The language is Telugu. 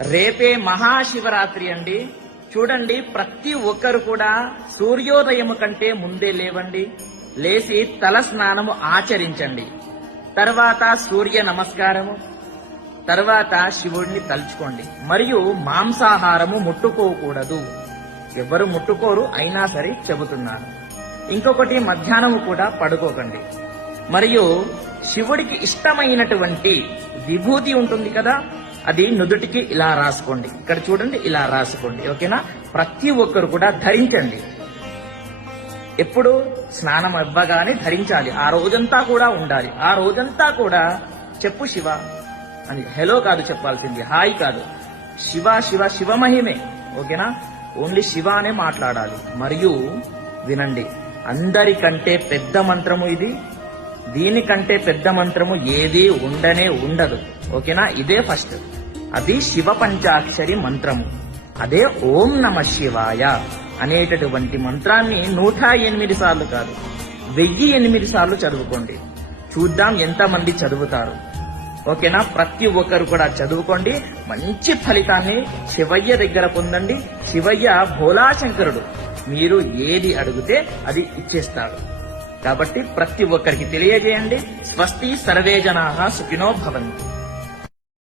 రేపే మహాశివరాత్రి అండి. చూడండి, ప్రతి ఒక్కరు కూడా సూర్యోదయం కంటే ముందే లేవండి. లేచి తల స్నానము ఆచరించండి. తర్వాత సూర్య నమస్కారము, తర్వాత శివుడిని తలుచుకోండి. మరియు మాంసాహారము ముట్టుకోకూడదు. ఎవరు ముట్టుకోరు, అయినా సరే చెబుతున్నాను. ఇంకొకటి, మధ్యాహ్నము కూడా పడుకోకండి. మరియు శివుడికి ఇష్టమైనటువంటి విభూతి ఉంటుంది కదా, అది నుదుటికి ఇలా రాసుకోండి. ఇక్కడ చూడండి, ఇలా రాసుకోండి. ఓకేనా? ప్రతి ఒక్కరు కూడా ధరించండి. ఎప్పుడు స్నానం అవ్వగానే ధరించాలి. ఆ రోజంతా కూడా ఉండాలి. ఆ రోజంతా కూడా చెప్పు శివ అని, హలో కాదు చెప్పాల్సింది, హాయ్ కాదు, శివ శివ శివ మహిమే. ఓకేనా? ఓన్లీ శివ అనే మాట్లాడాలి. మరియు వినండి, అందరికంటే పెద్ద మంత్రము ఇది. దీనికంటే పెద్ద మంత్రము ఏది ఉండనే ఉండదు. ఓకేనా? ఇదే ఫస్ట్. అది శివ పంచాక్షరి మంత్రము. అదే ఓం నమ శివాయ అనేటటువంటి మంత్రాన్ని 108 సార్లు కాదు, 1008 సార్లు చదువుకోండి. చూద్దాం ఎంతమంది చదువుతారు. ఓకేనా? ప్రతి ఒక్కరు కూడా చదువుకోండి. మంచి ఫలితాన్ని శివయ్య దగ్గర పొందండి. శివయ్య భోలాశంకరుడు. మీరు ఏది అడిగితే అది ఇచ్చేస్తాడు. కాబట్టి ప్రతి ఒక్కరికి తెలియజేయండి. స్వస్తి, సర్వే జనాః సుఖినో భవంతు.